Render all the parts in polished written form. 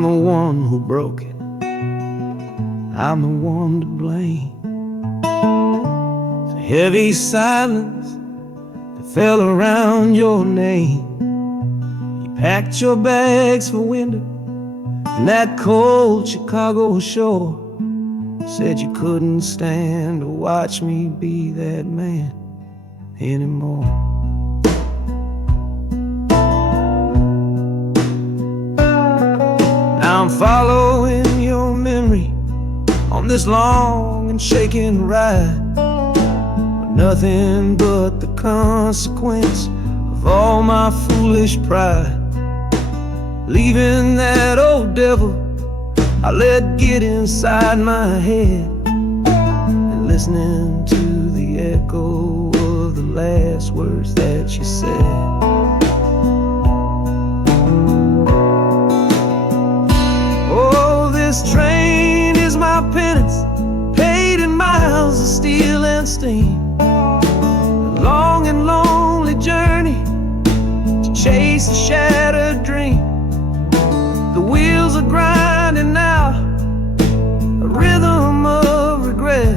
I'm the one who broke it. I'm the one to blame. The heavy silence that fell around your name. You packed your bags for winter in that cold Chicago shore. Said you couldn't stand to watch me be that man anymore. Now I'm following your memory on this long and shaking ride, but nothing but the consequence of all my foolish pride. Leaving that old devil I let get inside my head, and listening to the echo of the last words that you said. Oh, this train is my penance, paid in miles of steel and steam. A long and lonely journey to chase a shattered dream. The wheels are grinding now, a rhythm of regret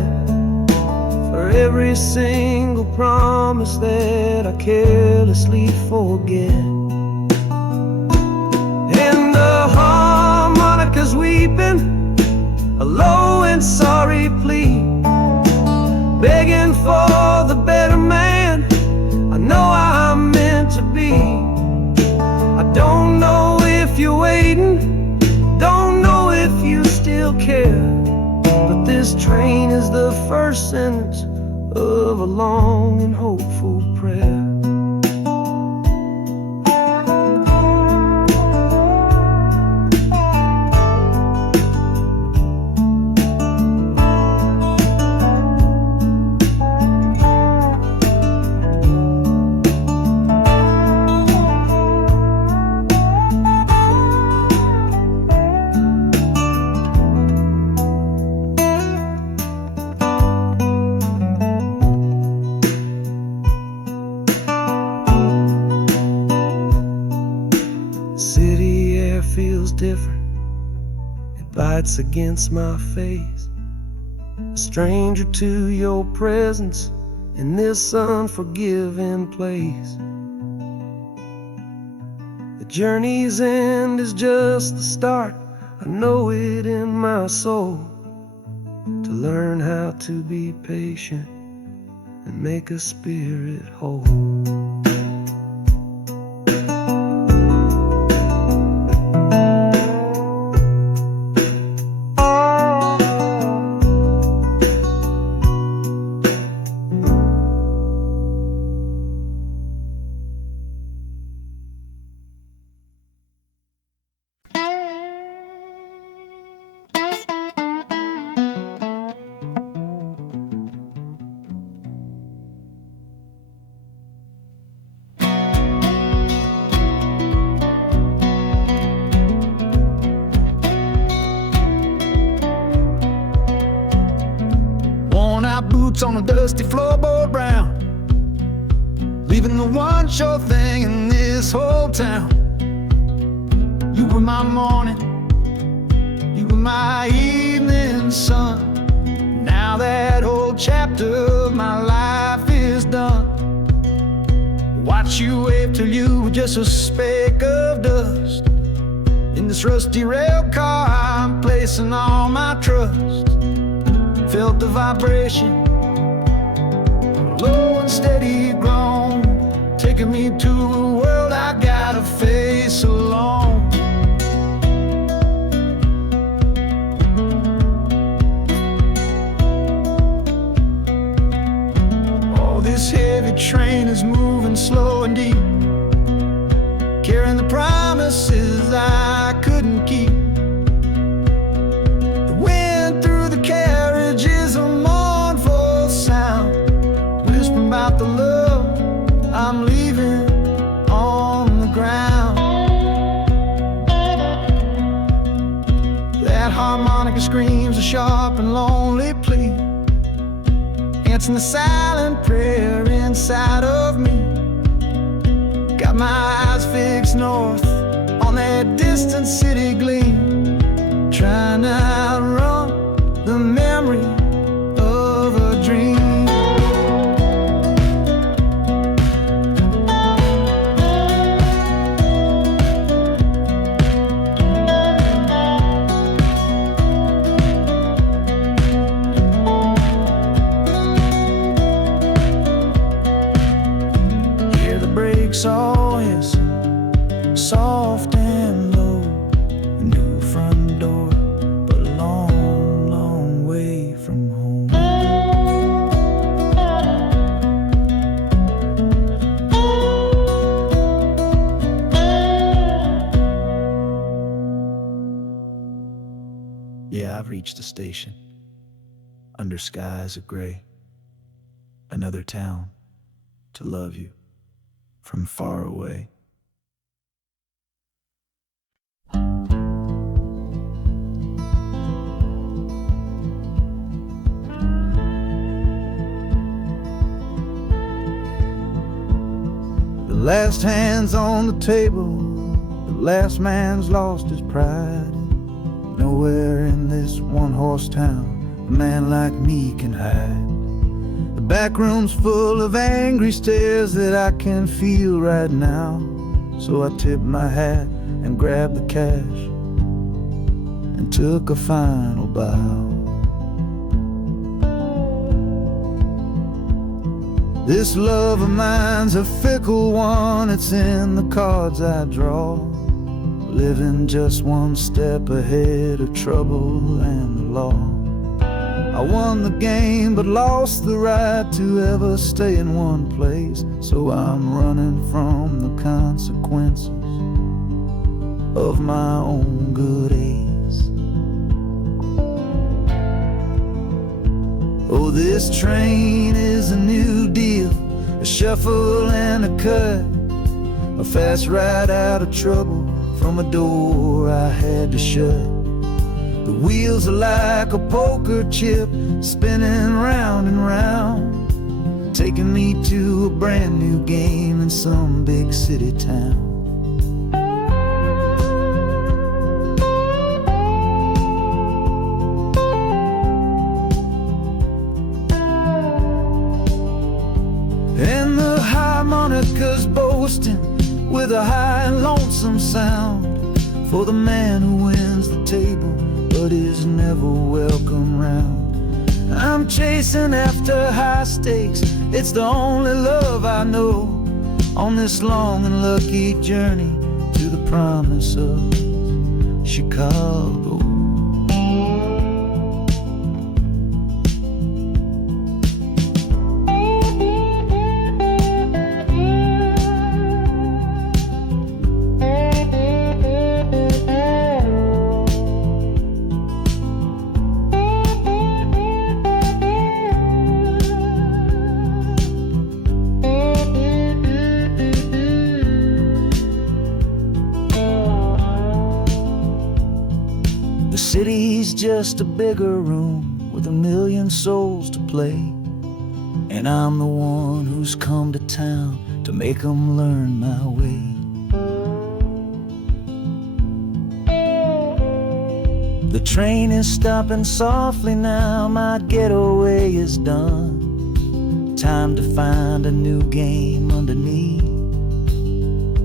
for every single promise that I carelessly forget. And the harmonica's weeping a low and sorry plea, begging for the better man I know I'm meant to be. I don't know if you're waiting, don't know if you still care, but this train is the first sentence of a long and hopeful prayer. City air feels different, it bites against my face. A stranger to your presence in this unforgiving place. The journey's end is just the start, I know it in my soul. To learn how to be patient and make a spirit whole. Boots on a dusty floorboard brown, leaving the one sure thing in this whole town. You were my morning, you were my evening sun. Now that whole chapter of my life is done. Watch you wave till you were just a speck of dust. In this rusty rail car I'm placing all my trust. Felt the vibration, low and steady grown, taking me to a world I gotta face alone. Oh, this heavy train is moving slow and deep, carrying the promises I couldn't keep. The wind through the carriage is a mournful sound, whispering about the love I'm leaving on the ground. That harmonica screams a sharp and lonely plea, answering the silent prayer inside of me. Got my eyes fixed north on on that distant city gleam, trying to outrun the memory of a dream. Hear the brakes all hiss, soft and low, a new front door, but a long, long way from home. Yeah, I've reached the station, under skies of gray, another town to love you from far away. The last hand's on the table, the last man's lost his pride. Nowhere in this one-horse town a man like me can hide. The back room's full of angry stares that I can feel right now. So I tipped my hat and grabbed the cash and took a final bow. This love of mine's a fickle one, it's in the cards I draw. Living just one step ahead of trouble and the law. I won the game but lost the right to ever stay in one place. So I'm running from the consequences of my own good ace. Oh, this train is a new deal, a shuffle and a cut, a fast ride out of trouble from a door I had to shut. The wheels are like a poker chip, spinning round and round, taking me to a brand new game in some big city town. And the harmonica's boasting with a high and lonesome sound for the man who wins the table but is never welcome round. I'm chasing after high stakes, it's the only love I know on this long and lucky journey to the promise of Chicago. The city's just a bigger room with a million souls to play, and I'm the one who's come to town to make them learn my way. The train is stopping softly now, my getaway is done. Time to find a new game underneath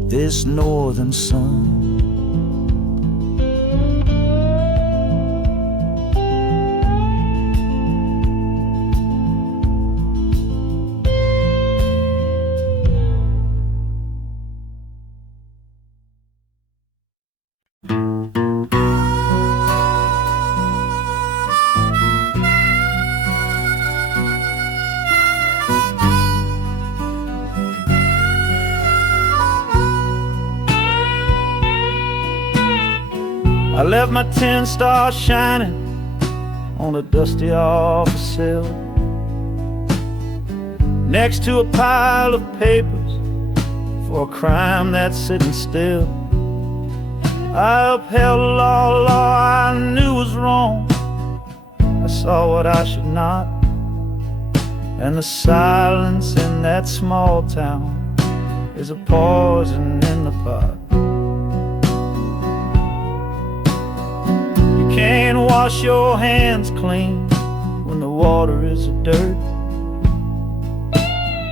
this northern sun. I left my 10 stars shining on a dusty office sill, next to a pile of papers for a crime that's sitting still. I upheld a law I knew was wrong. I saw what I should not, and the silence in that small town is a poison in the pot. can't wash your hands clean when the water is dirt.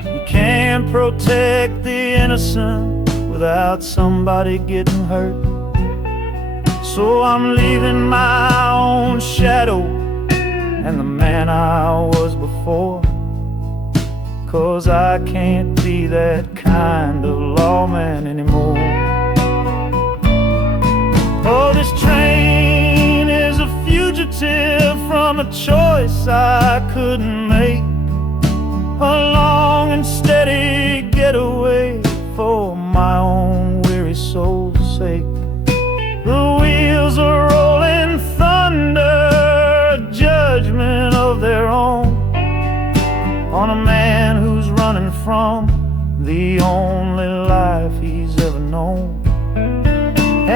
You can't protect the innocent without somebody getting hurt. So I'm leaving my own shadow and the man I was before, 'cause I can't be that kind of lawman anymore. Oh, this train is a fugitive from a choice I couldn't make, a long and steady getaway for my own weary soul's sake. The wheels are rolling thunder, a judgment of their own, on a man who's running from the only life he's ever known.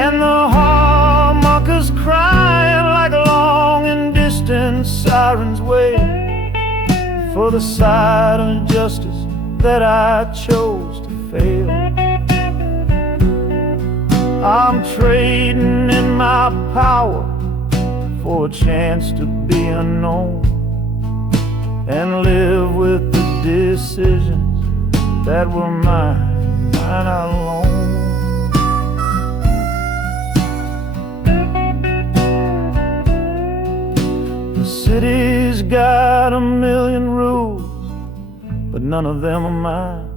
And the harmonicas crying like long and distant sirens wait for the side of justice that I chose to fail. I'm trading in my power for a chance to be unknown and live with the decisions that were mine alone. The city's got a million rules, but none of them are mine.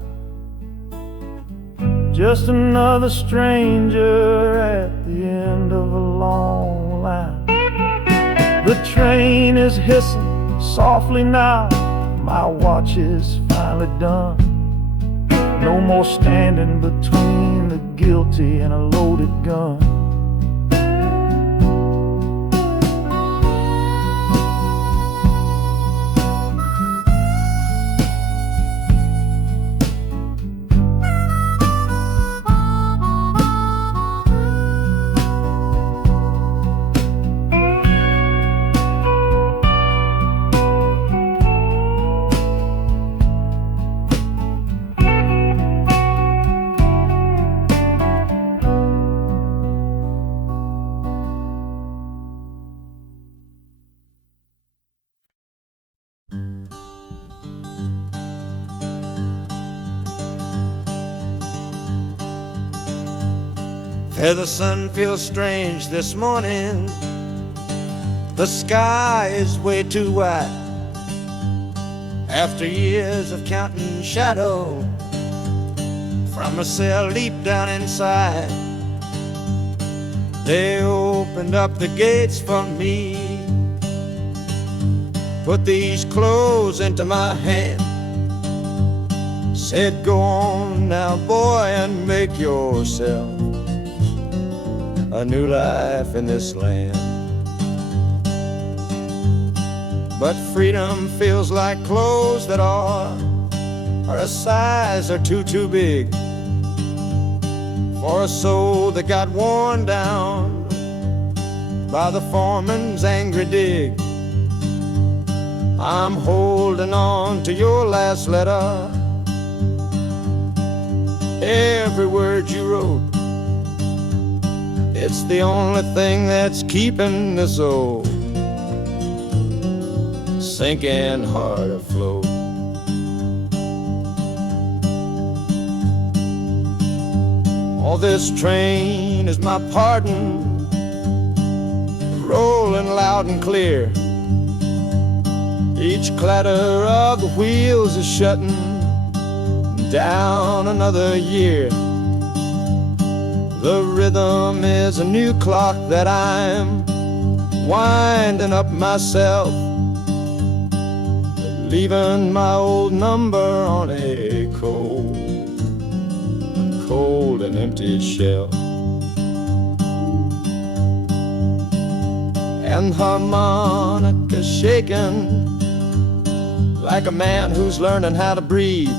Just another stranger at the end of a long line. The train is hissing softly now, my watch is finally done. No more standing between the guilty and a loaded gun. The sun feels strange this morning. The sky is way too wide. After years of counting shadow from a cell deep down inside, they opened up the gates for me, put these clothes into my hand, said, "Go on now, boy, and make yourself a new life in this land." But freedom feels like clothes that are a size or two big for a soul that got worn down by the foreman's angry dig. I'm holding on to your last letter, every word you wrote. It's the only thing that's keeping this old sinking heart afloat. Oh, this train is my pardon, rolling loud and clear. Each clatter of the wheels is shutting down another year. The rhythm is a new clock that I'm winding up myself, leaving my old number on a cold and empty shelf. And harmonica shaking like a man who's learning how to breathe,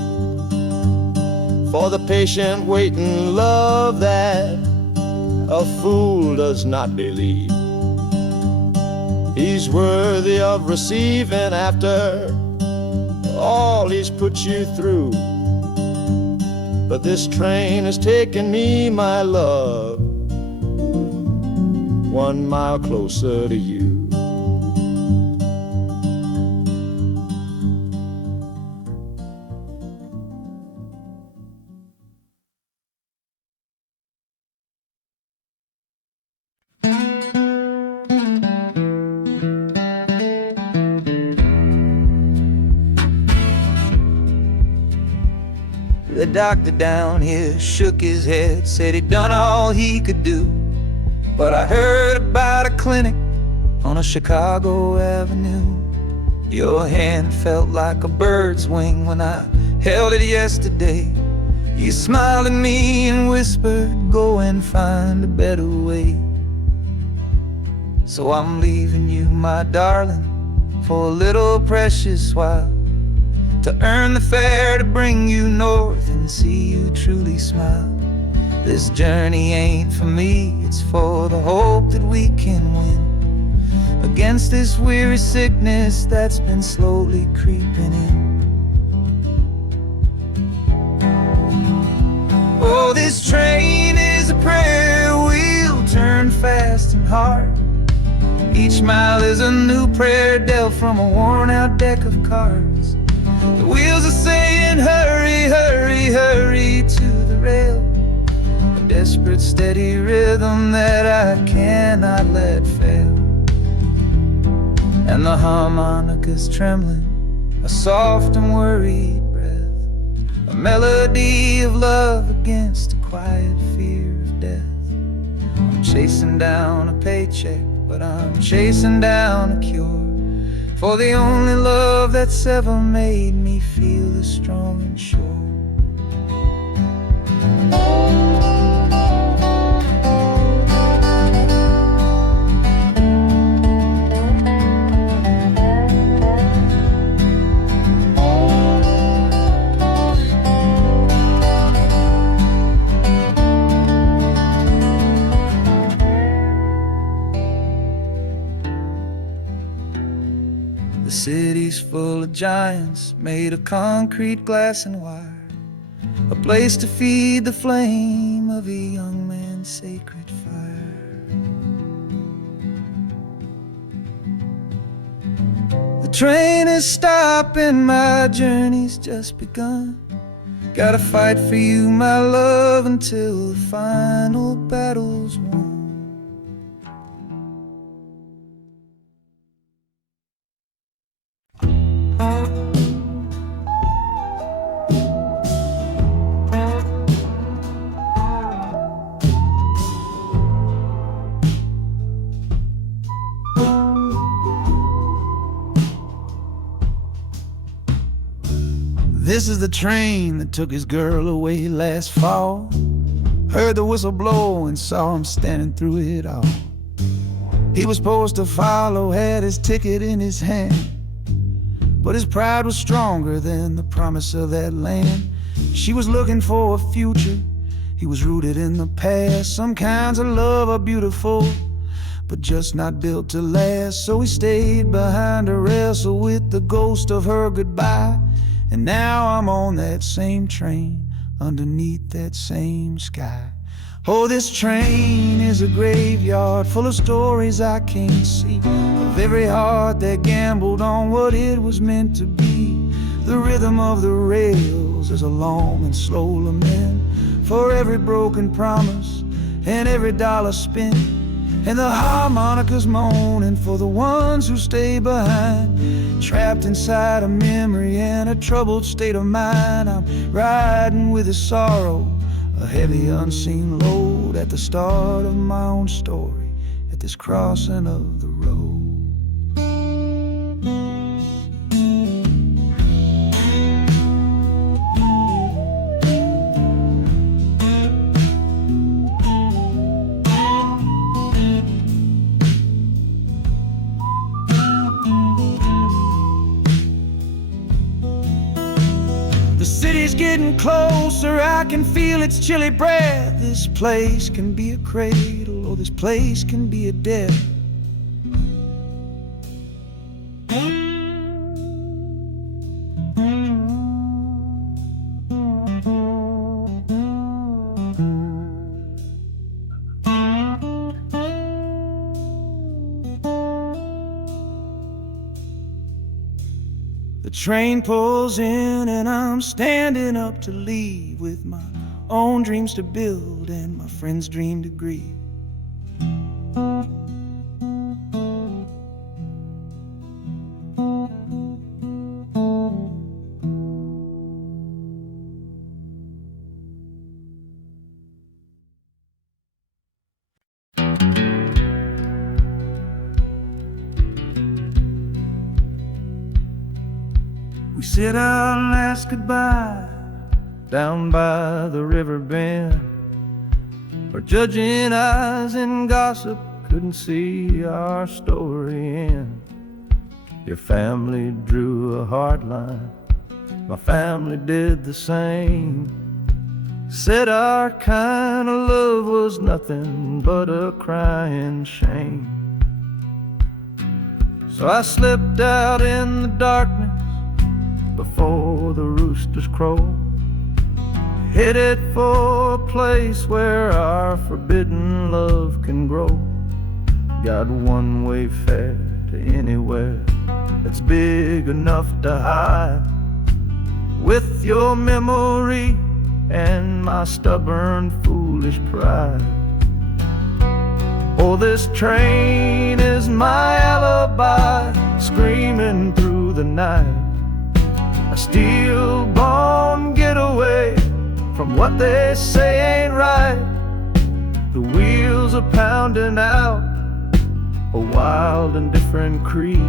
for the patient waiting love that a fool does not believe. He's worthy of receiving after all he's put you through. But this train has taken me, my love, 1 mile closer to you. The doctor down here shook his head, said he'd done all he could do. But I heard about a clinic on a Chicago avenue. Your hand felt like a bird's wing when I held it yesterday. You smiled at me and whispered, go and find a better way. So I'm leaving you, my darling, for a little precious while, to earn the fare to bring you north and see you truly smile. This journey ain't for me, it's for the hope that we can win against this weary sickness that's been slowly creeping in. Oh, this train is a prayer wheel, turn fast and hard. Each mile is a new prayer dealt from a worn-out deck of cards. The wheels are saying hurry, hurry, hurry to the rail, a desperate steady rhythm that I cannot let fail. And the harmonica's trembling, a soft and worried breath, a melody of love against a quiet fear of death. I'm chasing down a paycheck, but I'm chasing down a cure for the only love that's ever made me feel as strong and sure. The city's full of giants made of concrete, glass, and wire, a place to feed the flame of a young man's sacred fire. The train is stopping, my journey's just begun. Gotta fight for you, my love, until the final battle's won. This is the train that took his girl away last fall. Heard the whistle blow and saw him standing through it all. He was supposed to follow, had his ticket in his hand, but his pride was stronger than the promise of that land. She was looking for a future, he was rooted in the past. Some kinds of love are beautiful, but just not built to last. So he stayed behind to wrestle with the ghost of her goodbye. And now I'm on that same train, underneath that same sky. Oh, this train is a graveyard full of stories I can't see, of every heart that gambled on what it was meant to be. The rhythm of the rails is a long and slow lament for every broken promise and every dollar spent. And the harmonica's moaning for the ones who stay behind, trapped inside a memory and a troubled state of mind. I'm riding with his sorrow, a heavy unseen load, at the start of my own story, at this crossing of the road. The city's getting closer, I can feel its chilly breath. This place can be a cradle, or this place can be a death. The train pulls in and I'm standing up to leave, with my own dreams to build and my friends' dream to grieve. We sit out and ask goodbye down by the river bend, where judging eyes and gossip couldn't see our story end. Your family drew a hard line, my family did the same. Said our kind of love was nothing but a crying shame. So I slipped out in the darkness before the roosters crow, headed for a place where our forbidden love can grow. Got one-way fare to anywhere that's big enough to hide, with your memory and my stubborn, foolish pride. Oh, this train is my alibi, screaming through the night. A steel-born getaway from what they say ain't right. The wheels are pounding out a wild and different creed,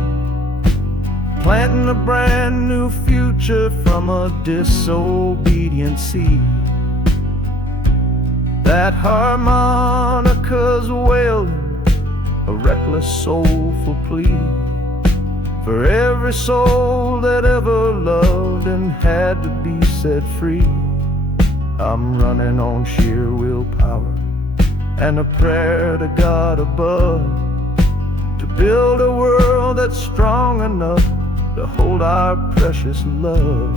planting a brand new future from a disobedient seed. That harmonica's wailing a reckless, soulful plea for every soul that ever loved and had to be set free. I'm running on sheer willpower and a prayer to God above, to build a world that's strong enough to hold our precious love.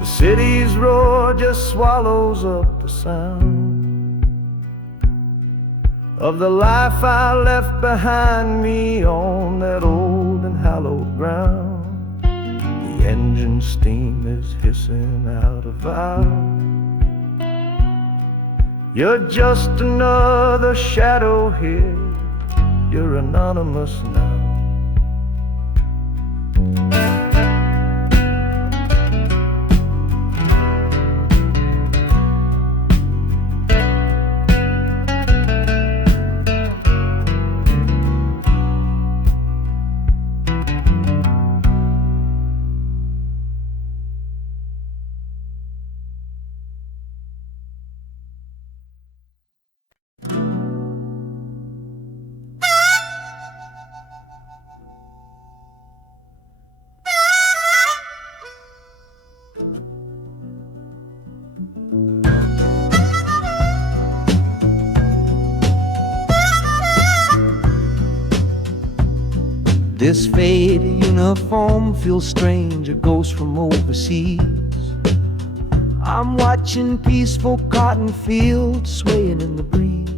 The city's roar just swallows up the sound of the life I left behind me on that old and hallowed ground. The engine steam is hissing out of valve. You're just another shadow here, you're anonymous now. This faded uniform feels strange, a ghost from overseas. I'm watching peaceful cotton fields swaying in the breeze.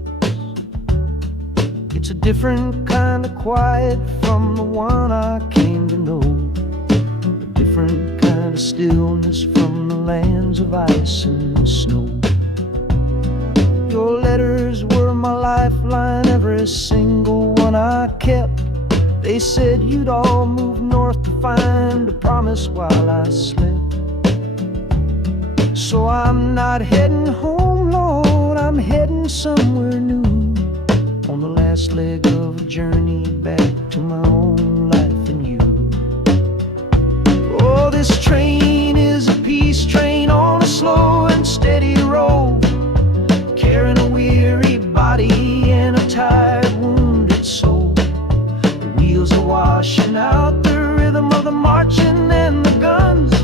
It's a different kind of quiet from the one I came to know, a different kind of stillness from the lands of ice and snow. Your letters were my lifeline, every single one I kept. They said you'd all move north to find a promise while I slept. So I'm not heading home, Lord, I'm heading somewhere new, on the last leg of a journey back to my own life and you. Oh, this train is a peace train on a slow and steady road, carrying a weary body and a tired, wounded soul. Are washing out the rhythm of the marching and the guns,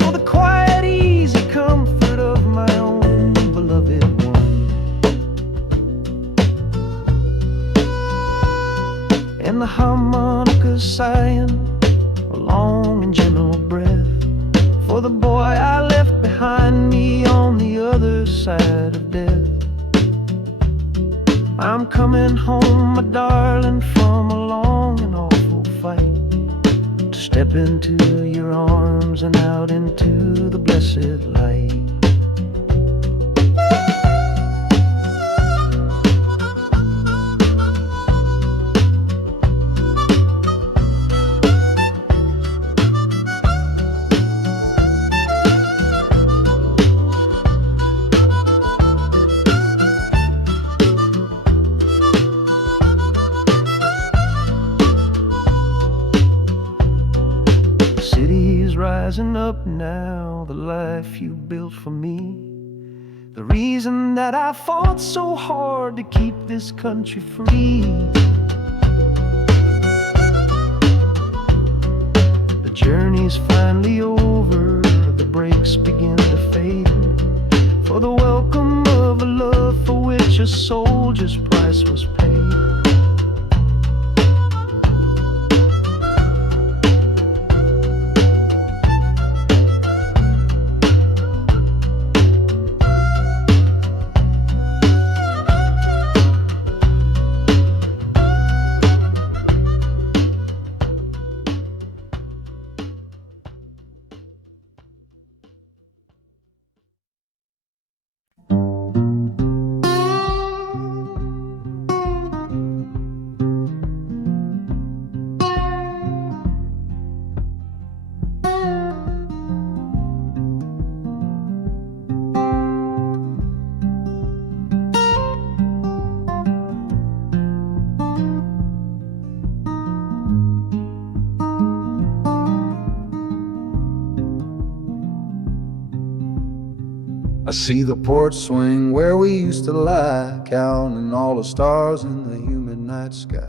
for the quiet, easy comfort of my own beloved one. And the harmonica sighing long and gentle breath for the boy I left behind me on the other side of death. I'm coming home, my darling, from a long and awful fight, to step into your arms and out into the blessed light. Rising up now, the life you built for me, the reason that I fought so hard to keep this country free. The journey's finally over, the brakes begin to fade, for the welcome of a love for which a soldier's price was paid. I see the porch swing where we used to lie, counting all the stars in the humid night sky.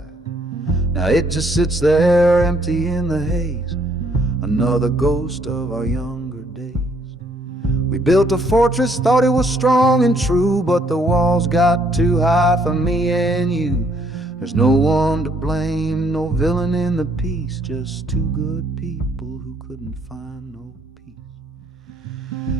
Now it just sits there empty in the haze, another ghost of our younger days. We built a fortress, thought it was strong and true, but the walls got too high for me and you. There's no one to blame, no villain in the piece, just two good people who couldn't find no peace.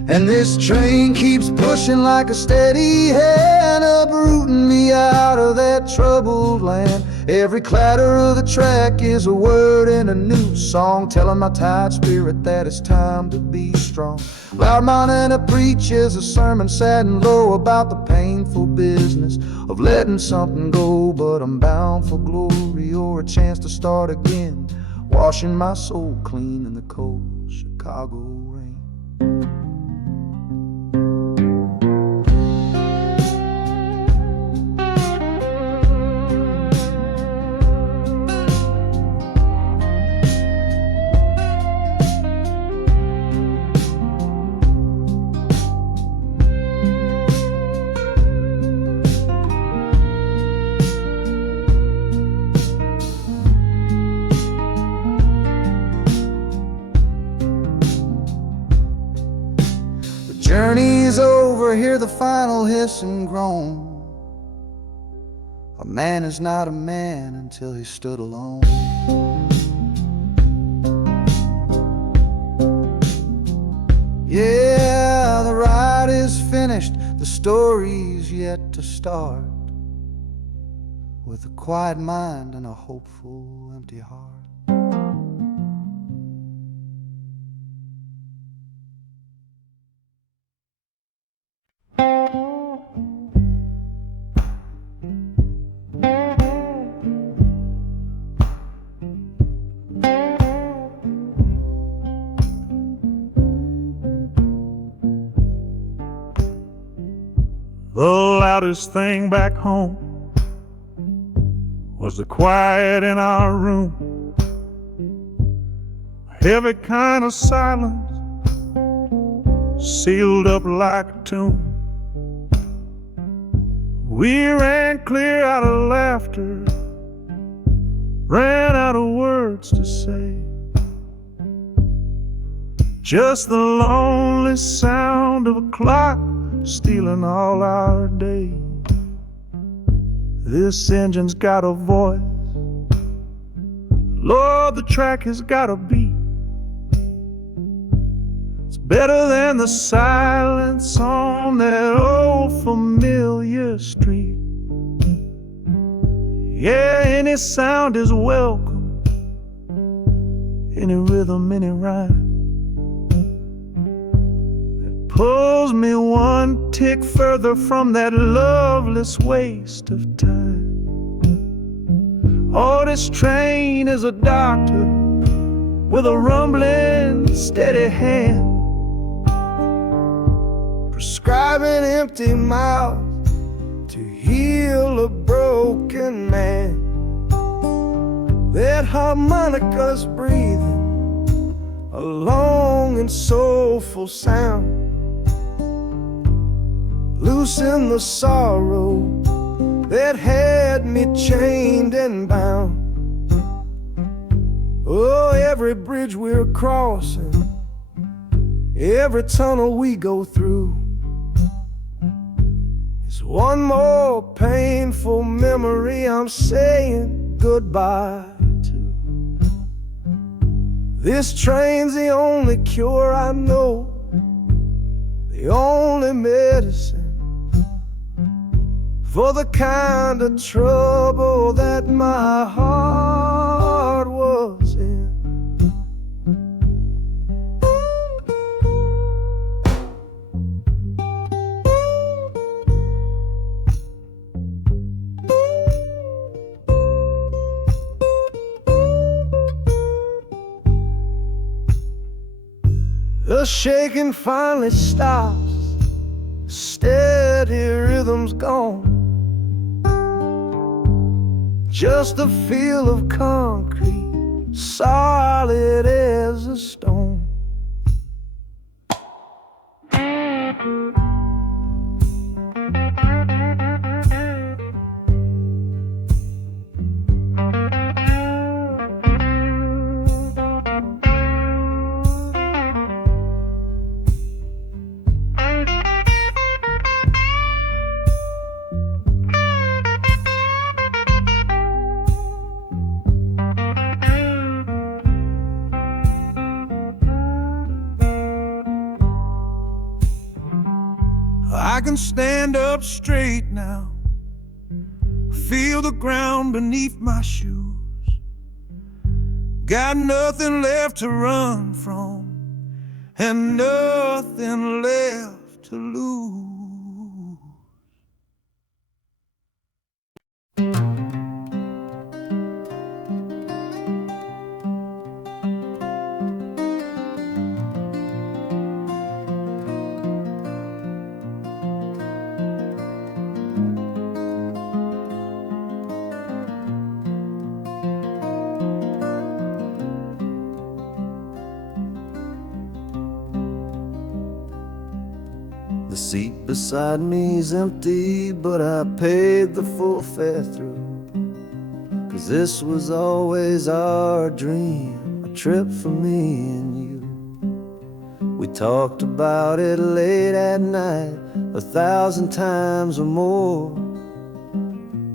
And this train keeps pushing like a steady hand, uprooting me out of that troubled land. Every clatter of the track is a word in a new song, telling my tired spirit that it's time to be strong. Loud Montana preaches a sermon sad and low about the painful business of letting something go, but I'm bound for glory or a chance to start again, washing my soul clean in the cold Chicago rain. Journey's over, hear the final hiss and groan. A man is not a man until he stood alone. Yeah, the ride is finished, the story's yet to start, with a quiet mind and a hopeful empty heart. The loudest thing back home was the quiet in our room, a heavy kind of silence, sealed up like a tomb. We ran clear out of laughter, ran out of words to say, just the lonely sound of a clock stealing all our day. This engine's got a voice, Lord, the track has got a beat. better than the silence on that old familiar street. Yeah, any sound is welcome, any rhythm, any rhyme that pulls me one tick further from that loveless waste of time. Oh, this train is a doctor with a rumbling, steady hand, prescribing empty mouths to heal a broken man. That harmonica's breathing a long and soulful sound, loosen the sorrow that had me chained and bound. Oh, every bridge we're crossing, every tunnel we go through, is one more painful memory I'm saying goodbye to. This train's the only cure I know, the only medicine for the kind of trouble that my heart was in. The shaking finally stops, the steady rhythm's gone, just a feel of concrete, solid as a stone. I can stand up straight now, feel the ground beneath my shoes. Got nothing left to run from and nothing left to lose. The seat beside me's empty, but I paid the full fare through. 'Cause this was always our dream, a trip for me and you. We talked about it late at night, 1,000 times or more,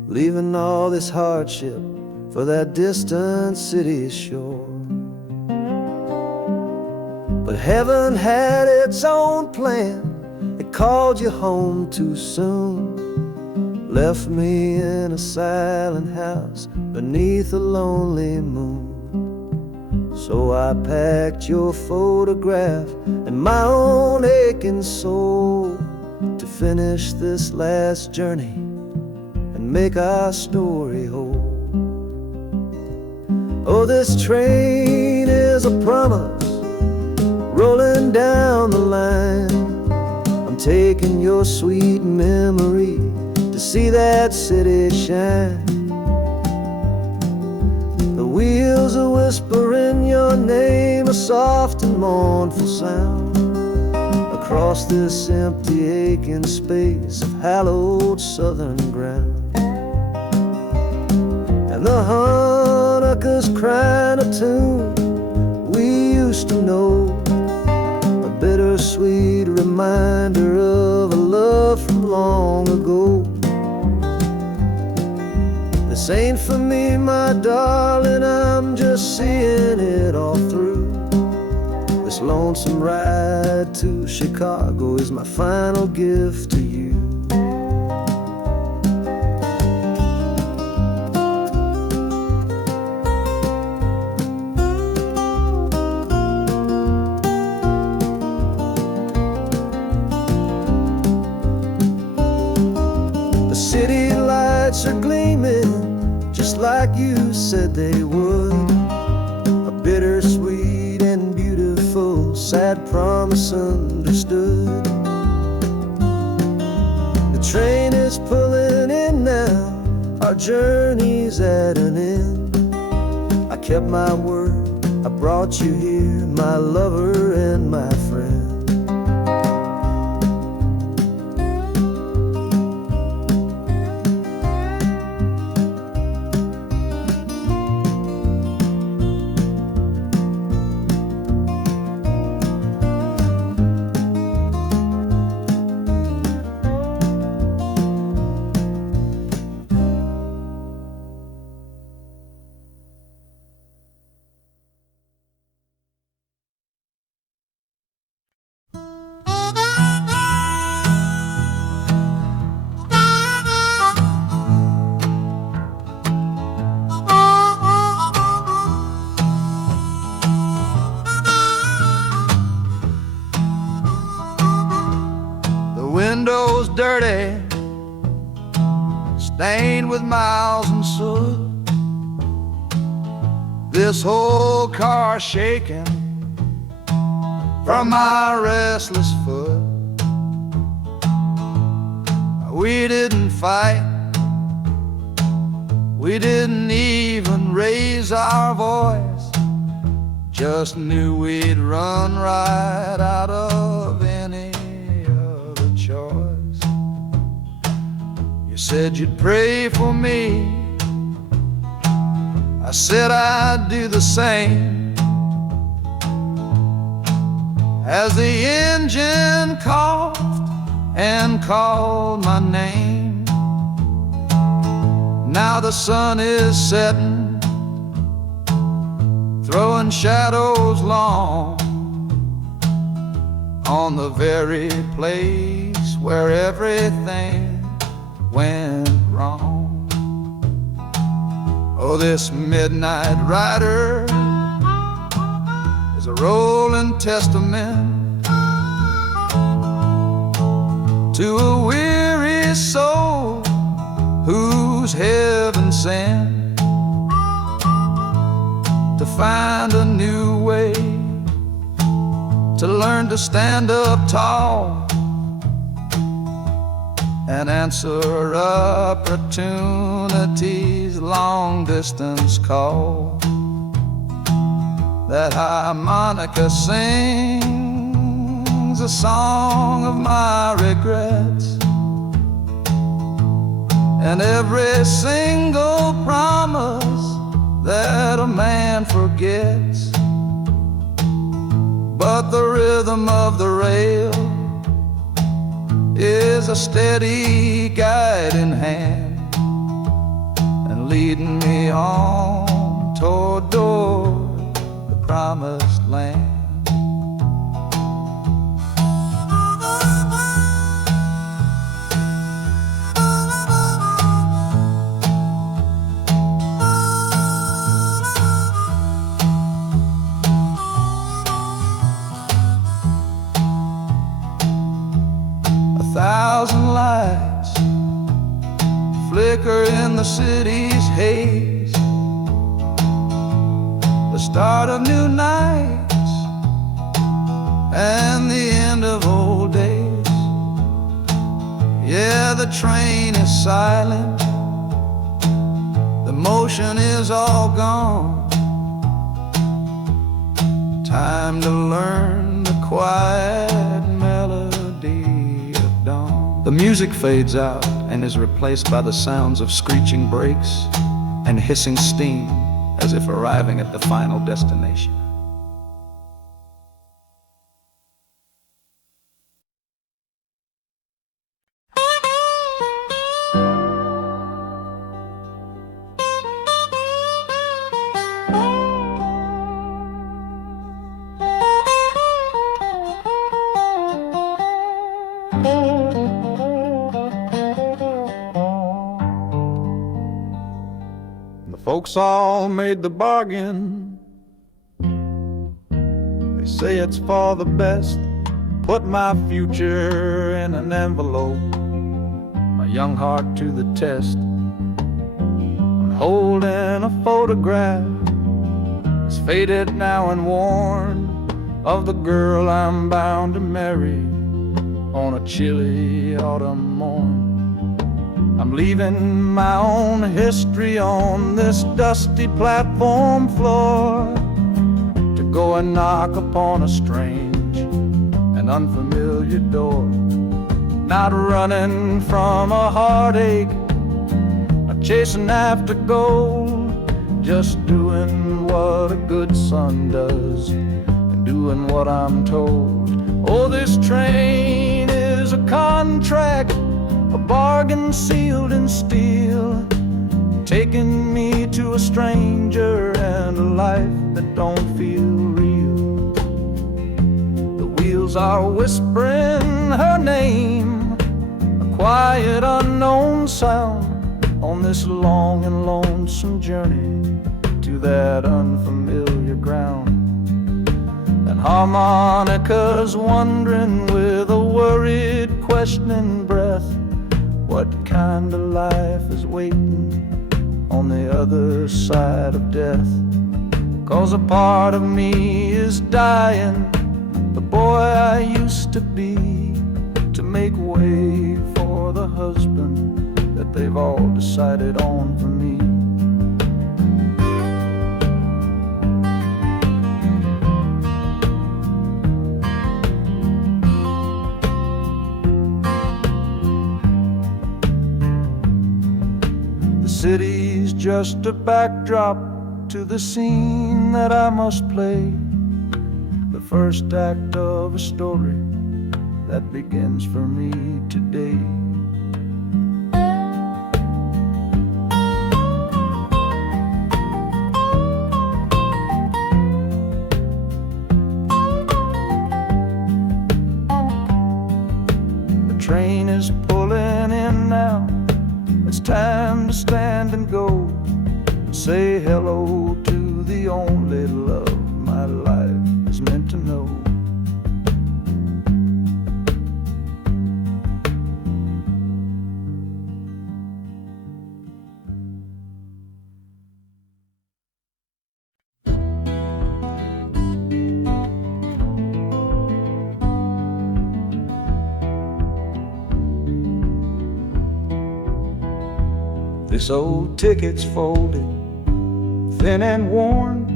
leaving all this hardship for that distant city shore. But heaven had its own plan, it called you home too soon, left me in a silent house beneath a lonely moon. So I packed your photograph and my own aching soul to finish this last journey and make our story whole. Oh, this train is a promise rolling down the line. I'm taking your sweet memory to see that city shine. The wheels are whispering your name, a soft and mournful sound, across this empty aching space of hallowed southern ground. And the harmonicas crying a tune we used to know, a bittersweet reminder of a love from long ago. This ain't for me, my darling, I'm just seeing it all through. This lonesome ride to Chicago is my final gift to you. The city lights are gleaming just like you said they would. A bittersweet and beautiful sad promise understood. The train is pulling in now, our journey's at an end. I kept my word, I brought you here, my lover and my friend. Windows dirty, stained with miles and soot. This whole car shaking from my restless foot. We didn't fight, we didn't even raise our voice, just knew we'd run right out of any choice. You said you'd pray for me, I said I'd do the same. As the engine coughed and called my name, now the sun is setting, throwing shadows long on the very place where everything went wrong. Oh, this midnight rider is a rolling testament to a weary soul whose heaven sent to find a new way, to learn to stand up tall and answer opportunity's long-distance call. That harmonica sings a song of my regrets, and every single promise that a man forgets. But the rhythm of the rail is a steady guiding hand, and leading me on toward the promised land. Thousand lights flicker in the city's haze, the start of new nights and the end of old days. Yeah, the train is silent, the motion is all gone. Time to learn the quiet melody. The music fades out and is replaced by the sounds of screeching brakes and hissing steam, as if arriving at the final destination. folks all made the bargain. They say it's for the best. Put my future in an envelope, my young heart to the test. I'm holding a photograph, it's faded now and worn, of the girl I'm bound to marry on a chilly autumn morn. I'm leaving my own history on this dusty platform floor to go and knock upon a strange and unfamiliar door. Not running from a heartache, not chasing after gold, just doing what a good son does and doing what I'm told. Oh, this train is a contract, a bargain sealed in steel, taking me to a stranger and a life that don't feel real. The wheels are whispering her name, a quiet unknown sound, on this long and lonesome journey to that unfamiliar ground. And harmonicas wondering with a worried, questioning breath, what kind of life is waiting on the other side of death? 'Cause a part of me is dying, the boy I used to be, to make way for the husband that they've all decided on for me. The city's just a backdrop to the scene that I must play, the first act of a story that begins for me today. The train is pulling in now, it's time to stand and go, say hello to the only love my life is meant to know. This old ticket's folded, thin and worn,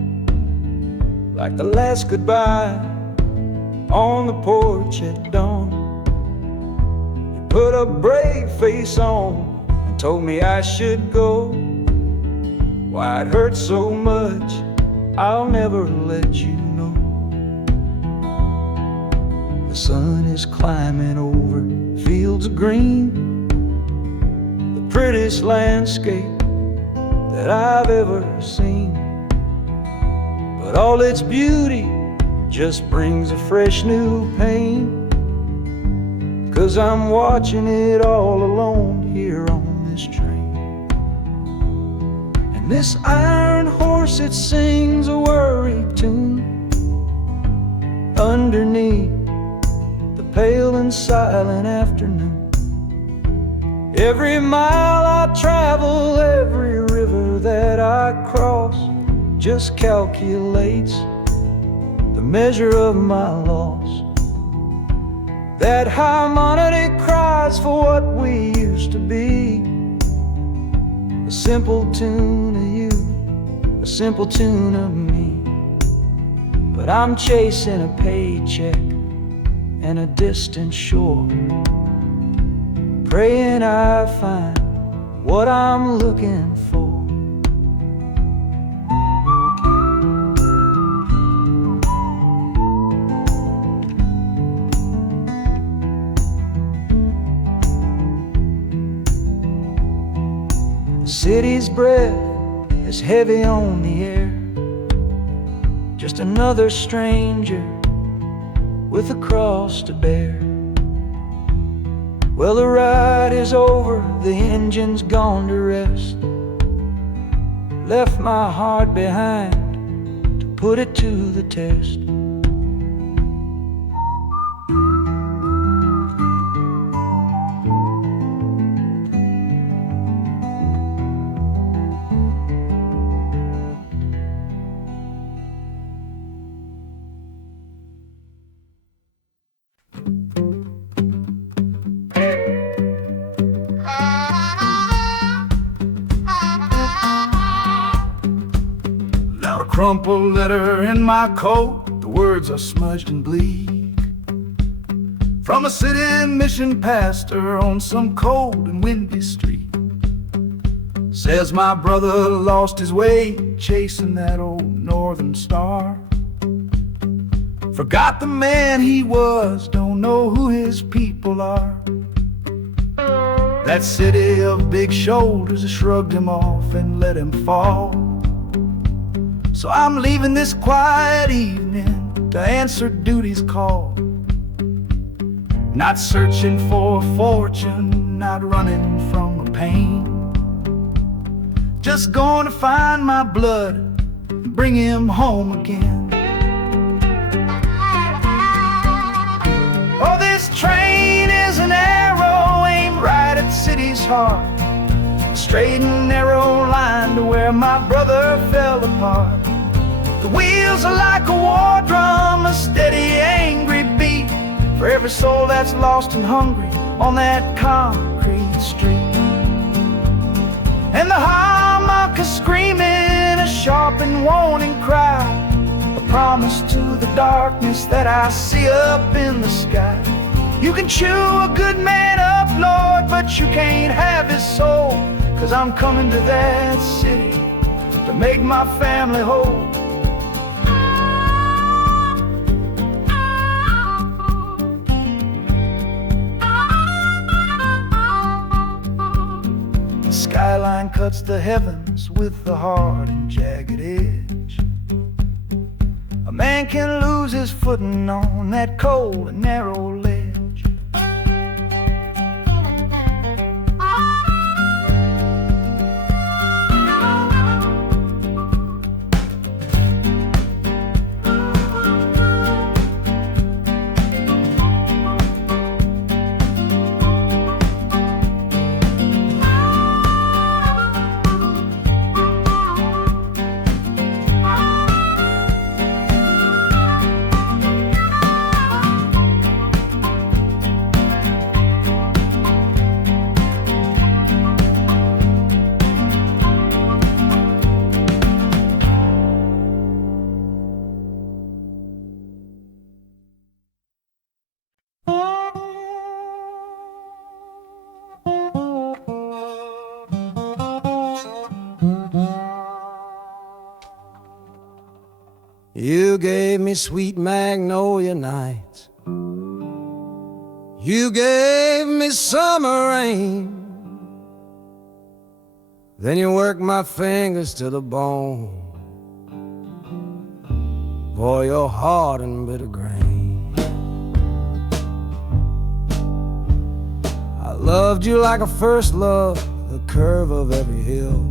like the last goodbye on the porch at dawn. You put a brave face on and told me I should go. Why it hurts so much, I'll never let you know. The sun is climbing over fields of green, prettiest landscape that I've ever seen. But all its beauty just brings a fresh new pain, 'cause I'm watching it all alone here on this train. And this iron horse, it sings a worry tune underneath the pale and silent afternoon. Every mile I travel, every river that I cross, just calculates the measure of my loss. That harmonic cries for what we used to be, a simple tune of you, a simple tune of me. But I'm chasing a paycheck and a distant shore, praying I find what I'm looking for. The city's breath is heavy on the air, just another stranger with a cross to bear. Well, the ride is over, the engine's gone to rest. left my heart behind to put it to the test. Now a crumpled letter in my coat, the words are smudged and bleak, from a city mission pastor on some cold and windy street. Says my brother lost his way chasing that old northern star, forgot the man he was, don't know who his people are. That city of big shoulders has shrugged him off and let him fall. So I'm leaving this quiet evening to answer duty's call. Not searching for a fortune, not running from a pain, just going to find my blood and bring him home again. Oh, this train is an arrow aimed right at the city's heart, a straight and narrow line to where my brother fell apart. The wheels are like a war drum, a steady, angry beat for every soul that's lost and hungry on that concrete street. And the harmonica screaming a sharp and warning cry, a promise to the darkness that I see up in the sky. You can chew a good man up, Lord, but you can't have his soul, 'cause I'm coming to that city to make my family whole. The skyline cuts the heavens with a hard and jagged edge. A man can lose his footing on that cold and narrow ledge. You gave me sweet magnolia nights, you gave me summer rain, then you worked my fingers to the bone. Boy, you're hard and bitter grain. I loved you like a first love, the curve of every hill,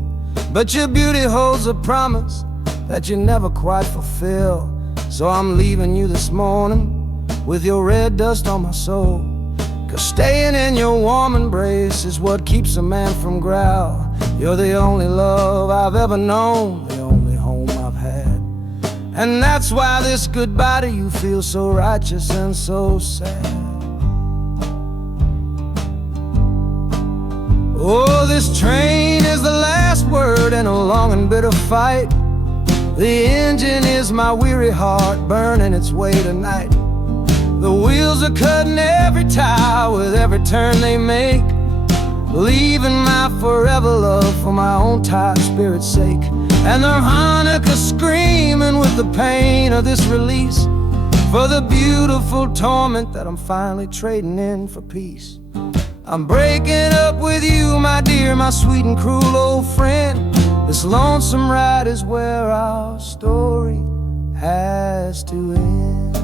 but your beauty holds a promise that you never quite fulfill. So I'm leaving you this morning with your red dust on my soul, 'cause staying in your warm embrace is what keeps a man from growl. You're the only love I've ever known, the only home I've had, and that's why this goodbye to you feels so righteous and so sad. Oh, this train is the last word in a long and bitter fight. The engine is my weary heart burning its way tonight. The wheels are cutting every tire with every turn they make, leaving my forever love for my own tired spirit's sake. And the harmonica screaming with the pain of this release, for the beautiful torment that I'm finally trading in for peace. I'm breaking up with you, my dear, my sweet and cruel old friend. This lonesome ride is where our story has to end.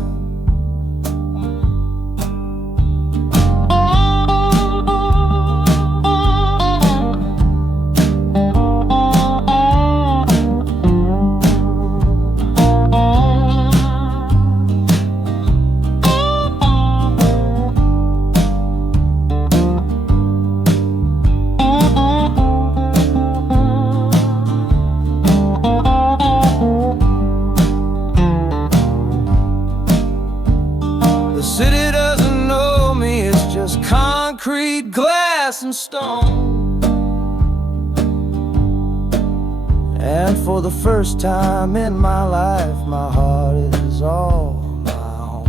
concrete, glass, and stone. And for the first time in my life, my heart is all my own.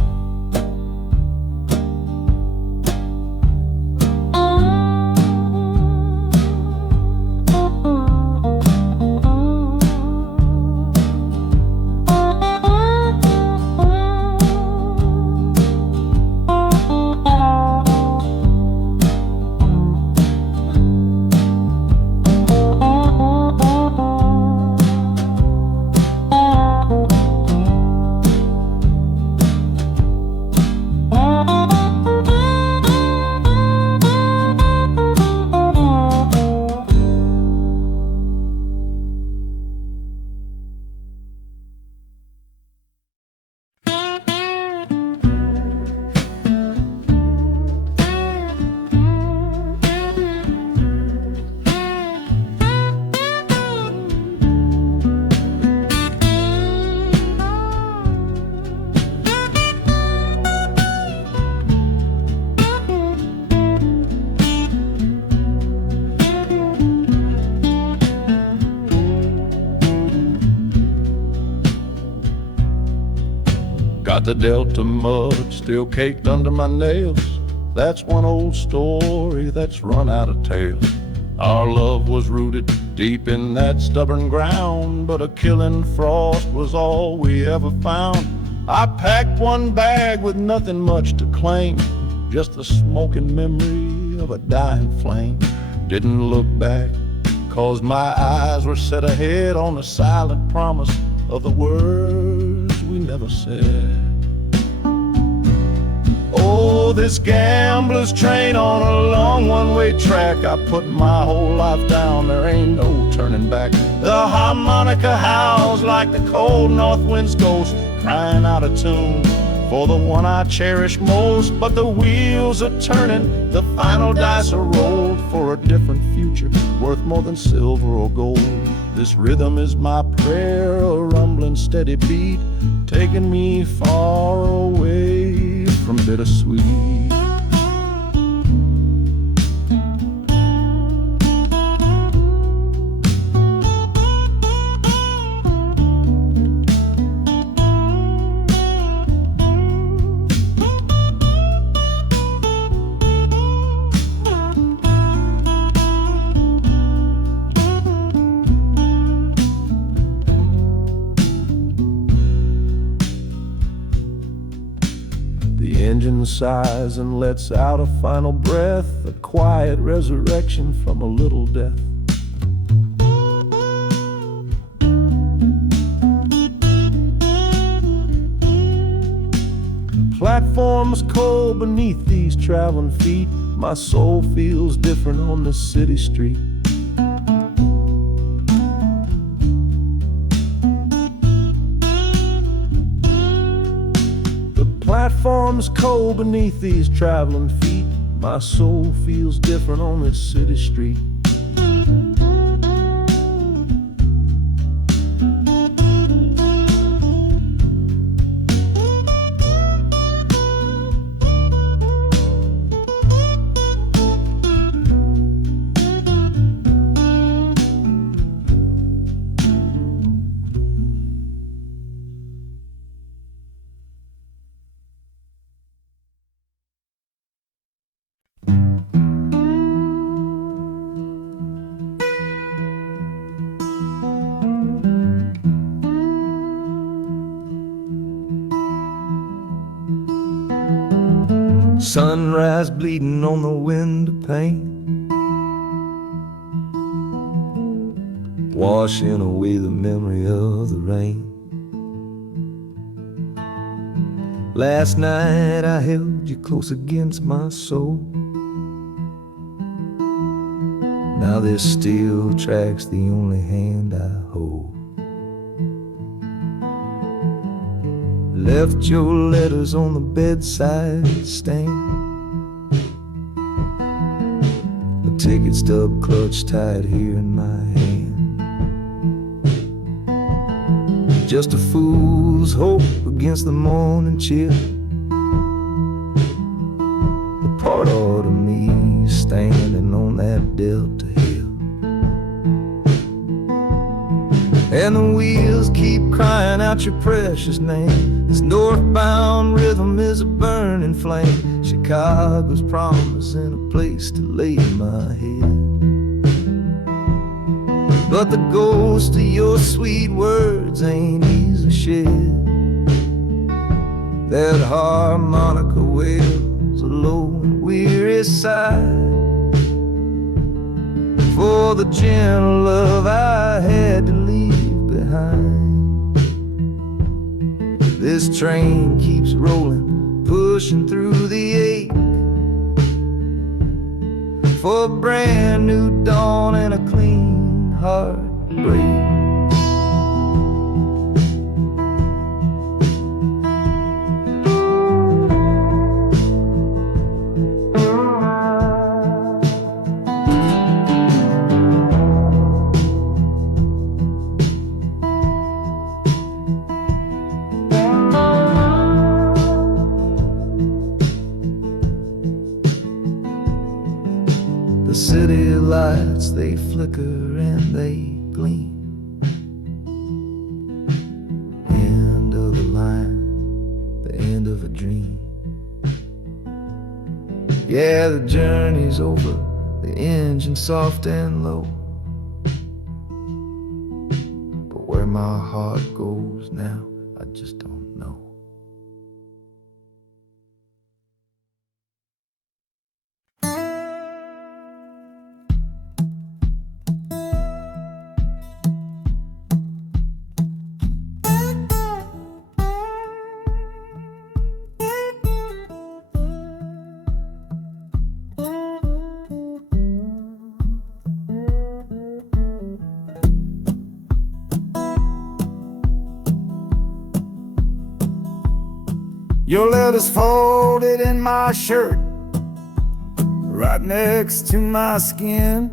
Got the Delta mud still caked under my nails. That's one old story that's run out of tales. Our love was rooted deep in that stubborn ground, but a killing frost was all we ever found. I packed one bag with nothing much to claim, just the smoking memory of a dying flame. Didn't look back, 'cause my eyes were set ahead on the silent promise of the words we never said. Oh, this gambler's train on a long one-way track. I put my whole life down, there ain't no turning back. The harmonica howls like the cold north wind's ghost, crying out a tune for the one I cherish most. But the wheels are turning, the final dice are rolled for a different future, worth more than silver or gold. This rhythm is my prayer, a rumbling steady beat, taking me far away from bittersweet. The engine sighs and lets out a final breath, a quiet resurrection from a little death. The platform's cold beneath these traveling feet. My soul feels different on this city street. Platform's cold beneath these traveling feet. My soul feels different on this city street. Sunrise bleeding on the window pane, washing away the memory of the rain. Last night I held you close against my soul. Now this steel track's the only hand I hold. Left your letters on the bedside stand, a ticket stub clutched tight here in my hand. Just a fool's hope against the morning chill. The part of me stopped and the wheels keep crying out your precious name. This northbound rhythm is a burning flame. Chicago's promising a place to lay my head. But the ghost of your sweet words ain't easily shed. That harmonica wails a low and weary sigh for the gentle love I had to leave behind. This train keeps rolling, pushing through the ache, for a brand new dawn and a clean heartbreak. The city lights, they flicker and they gleam. End of the line, the end of a dream. Yeah, the journey's over, the engine soft and low. But where my heart goes now, I just don't know. Your letter's folded in my shirt, right next to my skin.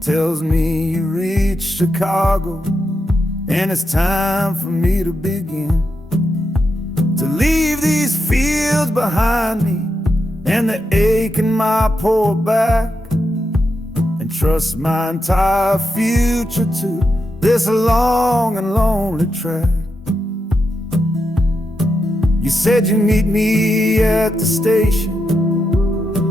Tells me you reached Chicago, and it's time for me to begin. To leave these fields behind me, and the ache in my poor back, and trust my entire future to this long and lonely track. You said you'd meet me at the station.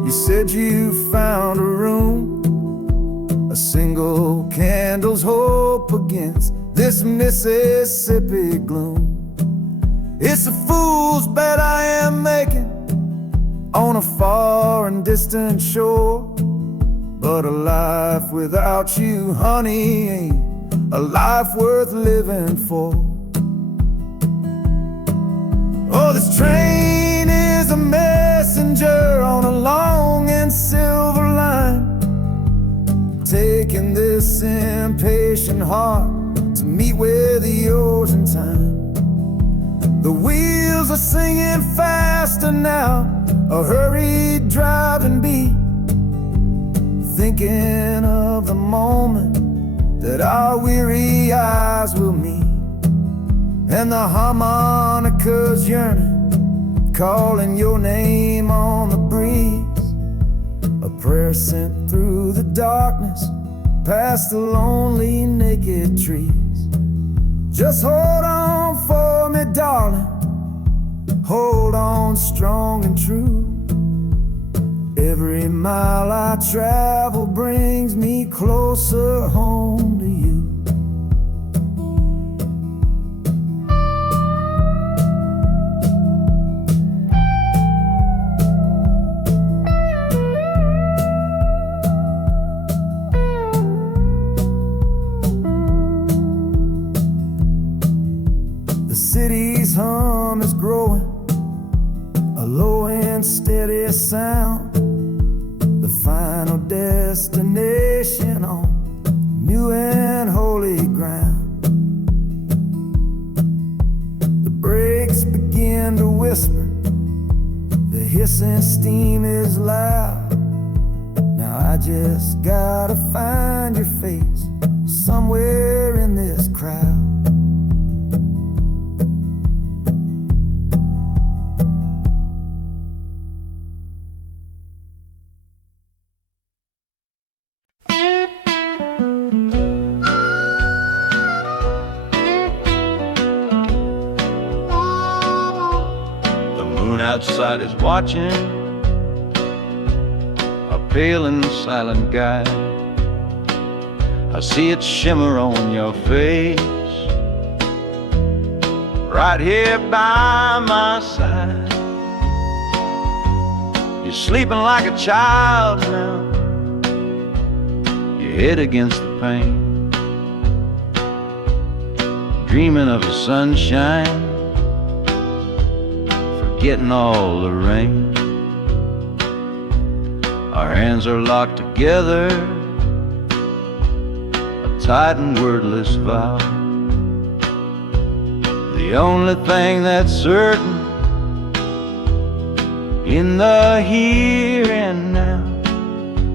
You said you found a room, a single candle's hope against this Mississippi gloom. It's a fool's bet I am making on a far and distant shore, but a life without you, honey, ain't a life worth living for. Oh, this train is a messenger on a long and silver line, taking this impatient heart to meet with yours in time. The wheels are singing faster now, a hurried driving beat, thinking of the moment that our weary eyes will meet. And the harmonica's yearning, calling your name on the breeze. A prayer sent through the darkness, past the lonely naked trees. Just hold on for me, darling, hold on strong and true. Every mile I travel brings me closer home to you. The city's hum is growing, a low and steady sound. The final destination on new and holy ground. The brakes begin to whisper, the hissing steam is loud. Now I just gotta find your face somewhere in this crowd. moon outside is watching, a pale and silent guide. I see it shimmer on your face, right here by my side. You're sleeping like a child now, your head against the pane, dreaming of the sunshine, forgetting all the rain. Our hands are locked together, a tight and wordless vow. The only thing that's certain in the here and now,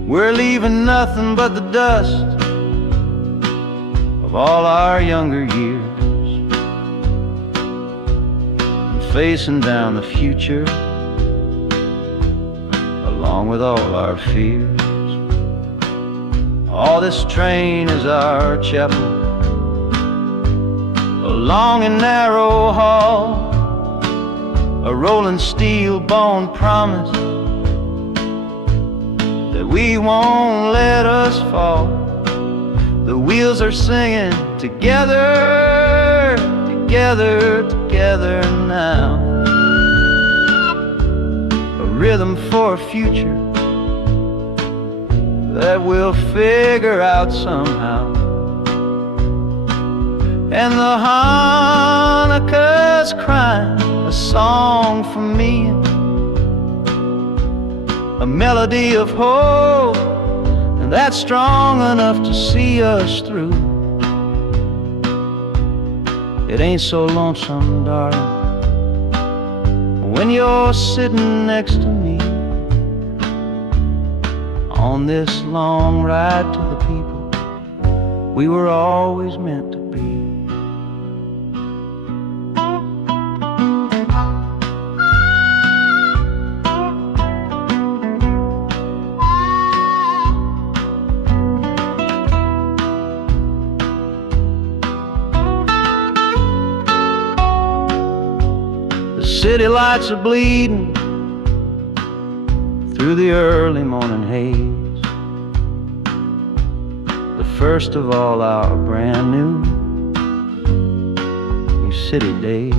we're leaving nothing but the dust of all our younger years, and facing down the future along with all our fears. Oh, this train is our chapel, a long and narrow hall, a rolling steel bone promise that we won't let us fall. The wheels are singing together, together, together now, a rhythm for a future that we'll figure out somehow. And the Hanukkah's crying a song for me, a melody of hope, and that's strong enough to see us through. It ain't so lonesome, darling, when you're sitting next to me on this long ride to the people we were always meant to be. The city lights are bleeding through the early morning haze, the first of all our brand new city days.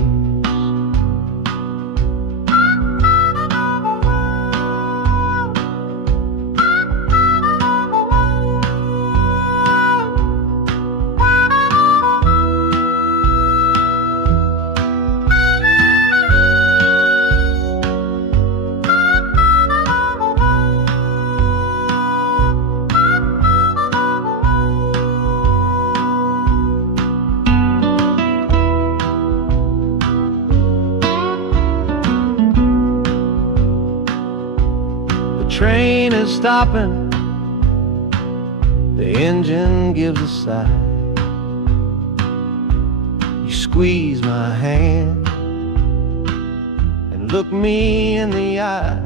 Train is stopping, the engine gives a sigh. You squeeze my hand and look me in the eye.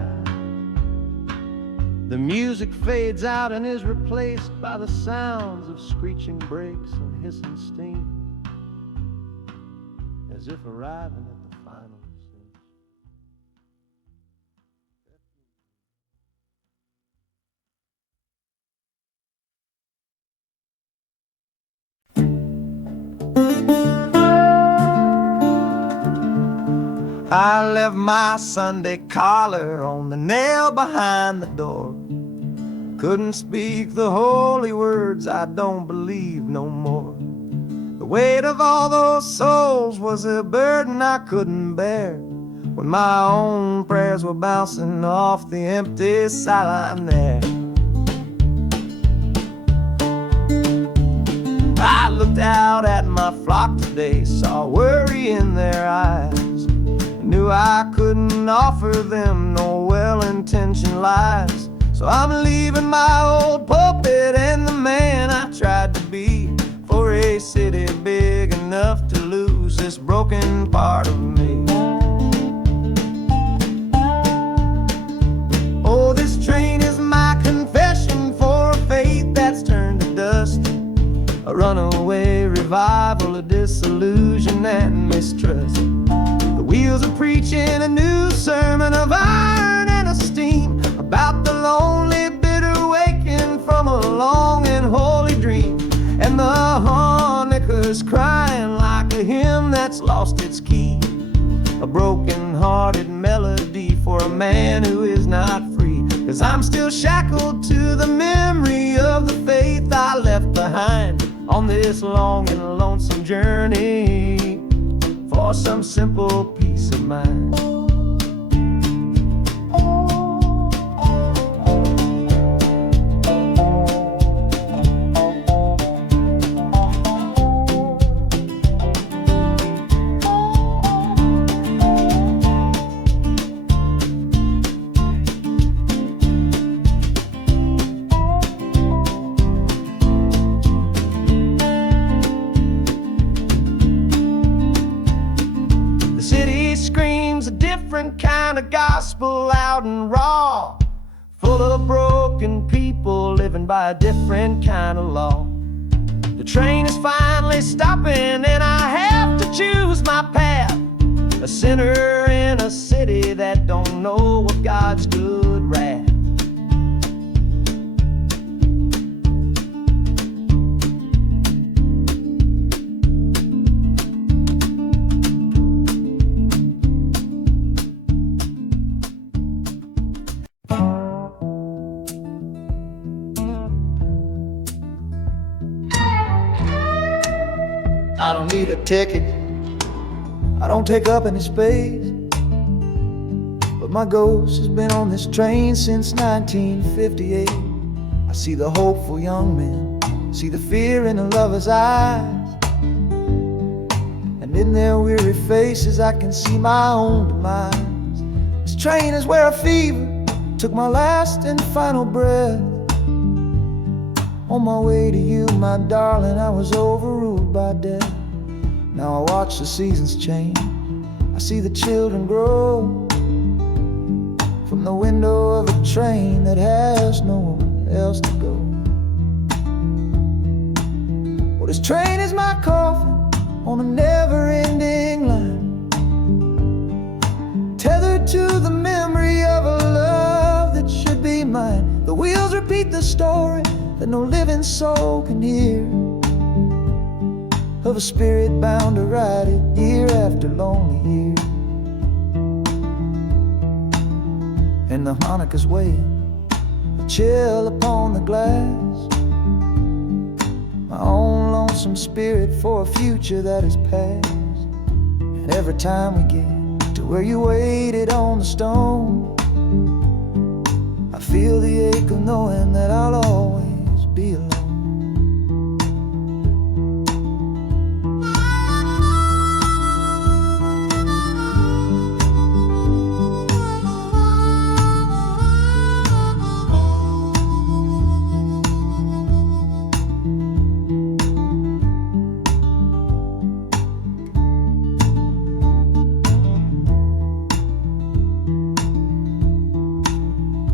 The music fades out and is replaced by the sounds of screeching brakes and hissing steam, as if arriving at the final scene. I left my Sunday collar on the nail behind the door. Couldn't speak the holy words, I don't believe no more. The weight of all those souls was a burden I couldn't bear, when my own prayers were bouncing off the empty sideline there. I looked out at my flock today, saw worry in their eyes, knew I couldn't offer them no well-intentioned lies. So I'm leaving my old pulpit and the man I tried to be, for a city big enough to lose this broken part of me. Oh, this train is my confession for a faith that's turned to dust, a runaway revival of disillusion and mistrust. The wheels are preaching a new sermon voice crying like a hymn that's lost its key, a broken-hearted melody for a man who is not free. 'Cause I'm still shackled to the memory of the faith I left behind on this long and lonesome journey for some simple peace of mind. Kind of gospel, loud and raw, full of broken people living by a different kind of law. The train is finally stopping and I have to choose my path, a sinner in a city that don't know of God's good wrath. I don't need a ticket, I don't take up any space, but my ghost has been on this train since 1958. I see the hopeful young men, see the fear in the lovers' eyes, and in their weary faces I can see my own demise. This train is where a fever took my last and final breath. On my way to you, my darling, I was overruled by death. Now I watch the seasons change, I see the children grow from the window of a train that has nowhere else to go. Well, this train is my coffin on a never-ending line, tethered to the memory of a love that should be mine. The wheels repeat the story that no living soul can hear, of a spirit bound to ride it year after lonely year. And the harmonicas wail, a chill upon the glass, my own lonesome spirit for a future that is past. And every time we get to where you waited on the stone, I feel the ache of knowing that I'll always be alone.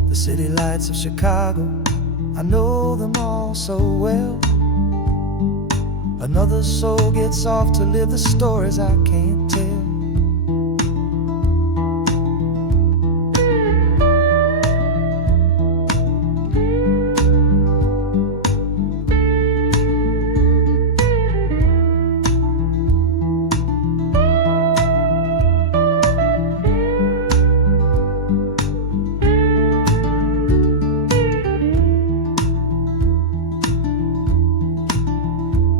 The city lights of Chicago, I know them all so well. Another soul gets off to live the stories I can't tell.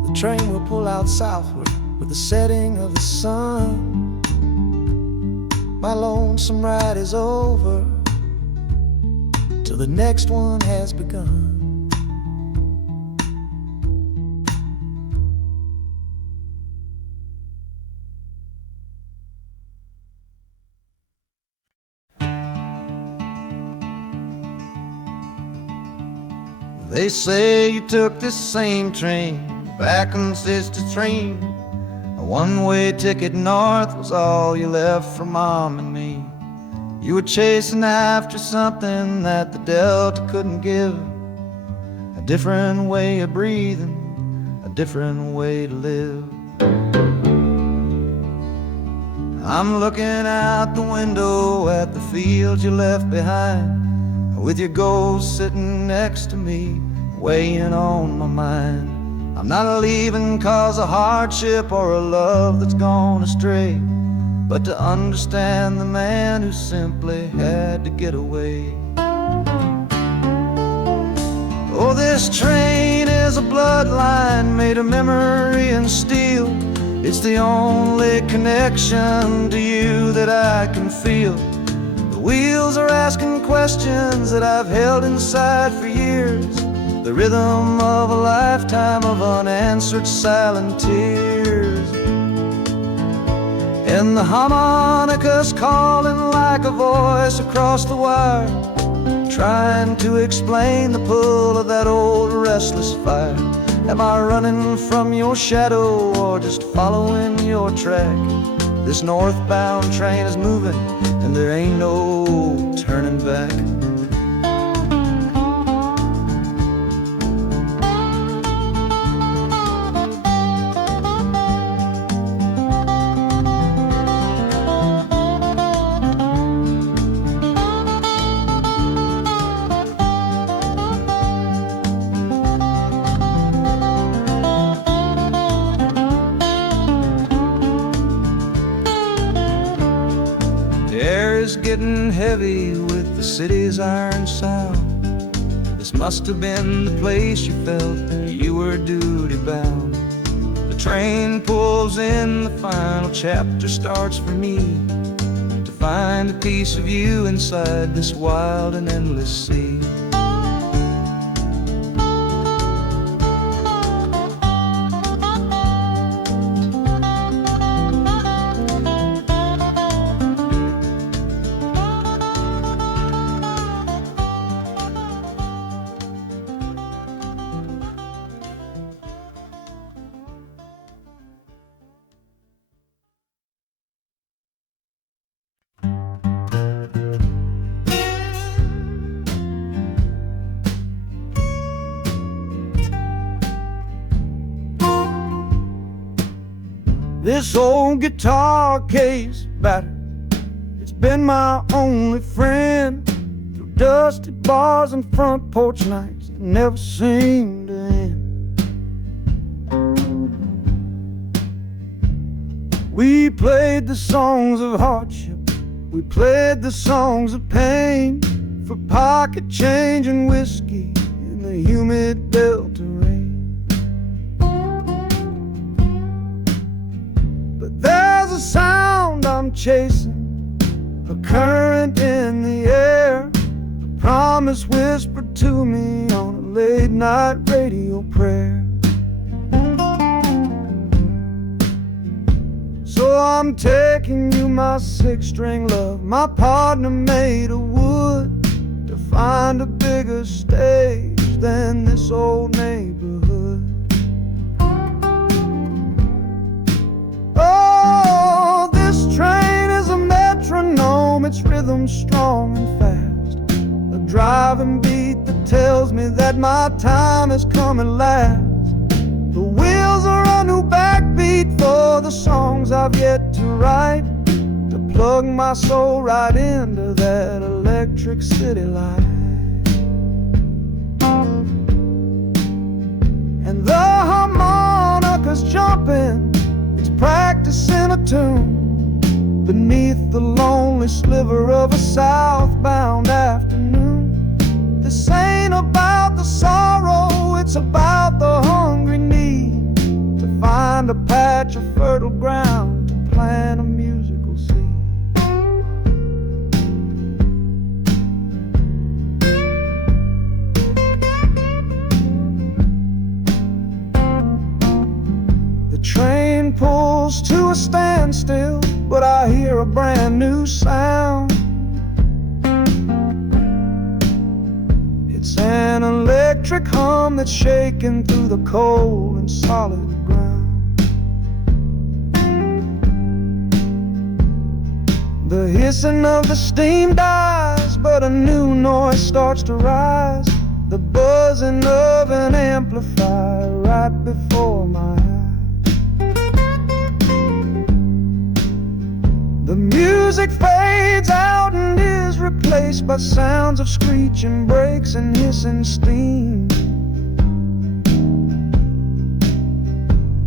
The train will pull out southward with the setting of the sun. My lonesome ride is over till the next one has begun. They say you took this same train back on Sister Train. A one-way ticket north was all you left for Mom and me. You were chasing after something that the Delta couldn't give, a different way of breathing, a different way to live. I'm looking out the window at the fields you left behind, with your ghost sitting next to me, weighing on my mind. I'm not leaving cause of hardship or a love that's gone astray, but to understand the man who simply had to get away. Oh, this train is a bloodline made of memory and steel. It's the only connection to you that I can feel. The wheels are asking questions that I've held inside for years, the rhythm of a lifetime of unanswered silent tears. And the harmonica's calling like a voice across the wire, trying to explain the pull of that old restless fire. Am I running from your shadow or just following your track? This northbound train is moving and there ain't no turning back. Getting heavy with the city's iron sound. This must have been the place you felt you were duty bound. The train pulls in, the final chapter starts for me, to find a piece of you inside this wild and endless sea. This old guitar case battered, it's been my only friend through dusty bars and front porch nights that never seem to end. We played the songs of hardship, we played the songs of pain, for pocket change and whiskey in the humid Delta rain. There's a sound I'm chasing, a current in the air, a promise whispered to me on a late night radio prayer. So I'm taking you, my six-string love, my partner made of wood, to find a bigger stage than this old neighborhood. Oh, this train is a metronome, its rhythm strong and fast, a driving beat that tells me that my time is coming last. The wheels are a new backbeat for the songs I've yet to write, to plug my soul right into that electric city light. And the harmonica's jumping, practicing a tune beneath the lonely sliver of a southbound afternoon. This ain't about the sorrow, it's about the hungry need to find a patch of fertile ground to plant a musical seed. The train pulls to a standstill, but I hear a brand new sound. It's an electric hum that's shaking through the cold and solid ground. The hissing of the steam dies, but a new noise starts to rise, the buzzing of an amplifier right before my eyes. The music fades out and is replaced by sounds of screeching brakes and hissing steam.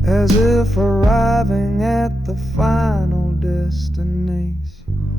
as if arriving at the final destination.